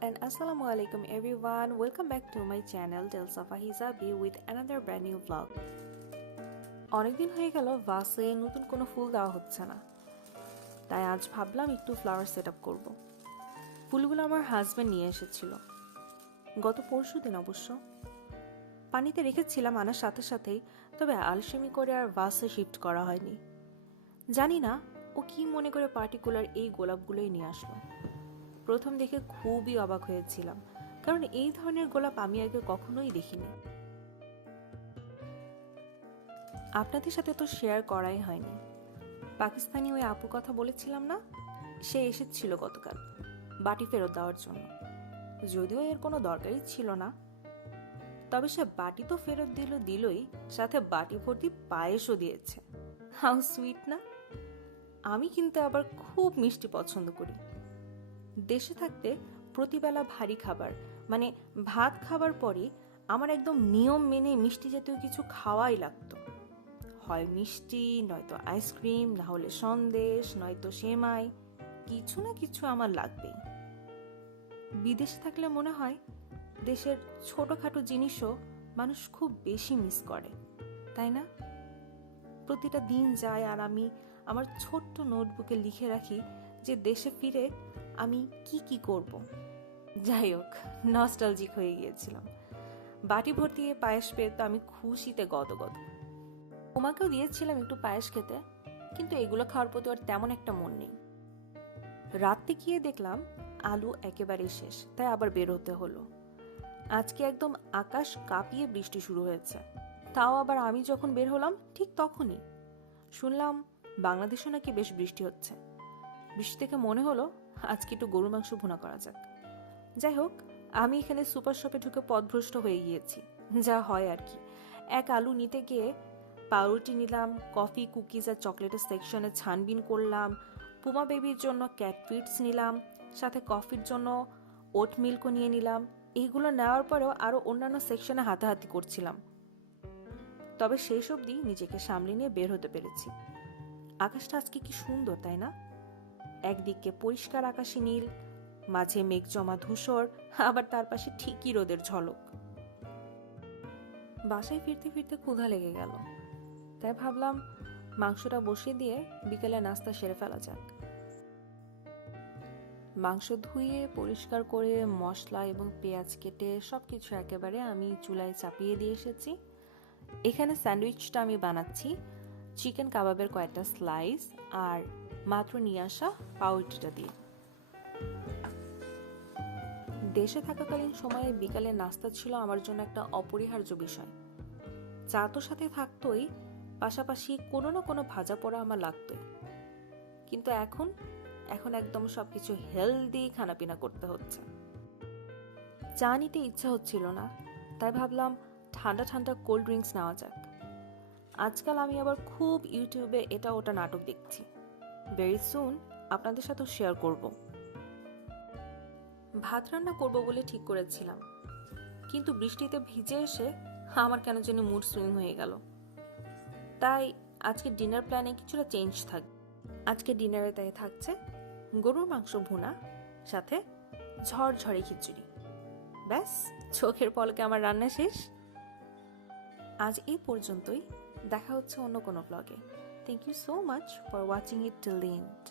and assalamu alaikum everyone. Welcome back to my channel Tales of Ahizabi with another brand new vlog. অনেকদিন হয়ে গেল ভাসে নতুন কোনো ফুল দেওয়া হচ্ছে না, তাই আজ ভাবলাম একটু ফ্লাওয়ার সেটআপ করব। ফুলগুলো আমার হাজবেন্ড নিয়ে এসেছিল গত পরশুদিন অবশ্য। পানিতে রেখেছিলাম আনার সাথে সাথেই, তবে আলসেমি করে আর ভাসে শিফট করা হয়নি। জানি না ও কি মনে করে পার্টিকুলার এই গোলাপগুলোই নিয়ে আসলো। প্রথম দেখে খুবই অবাক হয়েছিলাম, কারণ এই ধরনের গোলাপ আমি আগে কখনোই দেখিনি। আপনাদের সাথে তো শেয়ার করাই হয়নি। পাকিস্তানি ওই আপু কথা বলেছিলাম না, সে এসেছিল গতকাল বাটি ফেরত দেওয়ার জন্য। যদিও এর কোনো দরকারই ছিল না, তবে সে বাটি তো ফেরত দিলই, সাথে বাটি ভর্তি পায়েসও দিয়েছে। হাউ সুইট না। আমি কিন্তু আবার খুব মিষ্টি পছন্দ করি। দেশে থাকতে প্রতিবেলা ভারী খাবার মানে ভাত খাবার পরে আমার একদম নিয়ম মেনে মিষ্টি জাতীয় কিছু খাওয়াই লাগতো। হয় মিষ্টি, নয়তো আইসক্রিম, না হলে সন্দেশ, নয়তো সেমাই, কিছু না কিছু আমার লাগবেই। বিদেশে থাকলে মনে হয় দেশের ছোটখাটো জিনিসও মানুষ খুব বেশি মিস করে, তাই না? প্রতিটা দিন যায় আর আমি আমার ছোট্ট নোটবুকে লিখে রাখি যে দেশে ফিরে আমি কি কি করব। যাই হোক, নস্টালজিক হয়ে গিয়েছিলাম। বাটি ভর্তি পায়েস পেয়ে তো আমি খুশিতে গদগদ। তোমাকেও দিয়েছিলাম একটু পায়েস খেতে, কিন্তু এগুলো খাওয়ার প্রতি আর তেমন একটা মন নেই। রাতে গিয়ে দেখলাম আলু একেবারে শেষ, তাই আবার বের হতে হলো। আজকে একদম আকাশ কাঁপিয়ে বৃষ্টি শুরু হয়েছে। তাও আবার আমি যখন বের হলাম ঠিক তখনই শুনলাম বাংলাদেশে নাকি বেশ বৃষ্টি হচ্ছে। বৃষ্টি থেকে মনে হলো আজকে একটু গরুর মাংস ভুনা করা যাক। যাই হোক, আমি এখানে সুপার শপে ঢুকে পথভ্রষ্ট হয়ে গিয়েছি, যা হয় আর কি। এক আলু নিতে গিয়ে পাউরুটি নিলাম, কফি, কুকিজ আর চকলেটের সেকশনে ছানবিন করলাম, পুমা বেবির জন্য ক্যাট ফিডস নিলাম, সাথে কফির জন্য ওট মিল্কও নিয়ে নিলাম। এইগুলো নেওয়ার পরেও আরো অন্যান্য সেকশনে হাতাহাতি করছিলাম, তবে শেষ অবধি নিজেকে সামলে নিয়ে বের হতে পেরেছি। আকাশটা আজকে কি সুন্দর, তাই না? একদিকে পরিষ্কার আকাশে নীল, মাঝে মেঘ জমা ধূসর, আবার তার পাশে ঠিকই রোদের ঝলক। বাসায় ফিরতে ফিরতে ক্ষুধা লেগে গেল, তাই ভাবলাম মাংসটা বসিয়ে দিয়ে বিকেলে নাস্তা সেরে ফেলা যাক। মাংস ধুয়ে পরিষ্কার করে মশলা এবং পেঁয়াজ কেটে সবকিছু একেবারে আমি চুলায় চাপিয়ে দিয়ে এসেছি। এখানে স্যান্ডউইচটা আমি বানাচ্ছি চিকেন কাবাবের কয়েকটা স্লাইস আর মাত্র নিয়ে আসা পাউরুটিটা দিয়ে। দেশে থাকাকালীন সময়ে বিকালে নাস্তা ছিল আমার জন্য একটা অপরিহার্য বিষয়। চা তো সাথে থাকতোই, পাশাপাশি কোনো না কোনো ভাজা পোড়া আমার লাগতোই। কিন্তু এখন একদম সবকিছু হেলদি খানাপিনা করতে হচ্ছে। চা নিতে ইচ্ছা হচ্ছিল না, তাই ভাবলাম ঠান্ডা ঠান্ডা কোল্ড ড্রিঙ্কস নেওয়া যাক। আজকাল আমি আবার খুব ইউটিউবে এটা ওটা নাটক দেখছি। ভেরি সুন আপনাদের সাথে শেয়ার করব। ভাত রান্না করব বলে ঠিক করেছিলাম, কিন্তু বৃষ্টিতে ভিজে এসে আমার কেন যেন মুড সুইং হয়ে গেল। তাই আজকে ডিনার প্ল্যানে কিছুটা চেঞ্জ থাকবে। আজকে ডিনারে তাই থাকছে গরুর মাংস ভুনা, সাথে ঝরঝরে খিচুড়ি। ব্যাস, চোখের পলকে আমার রান্না শেষ। আজ এই পর্যন্তই, দেখা হচ্ছে অন্য কোনো ব্লগে। Thank you so much for watching it till the and.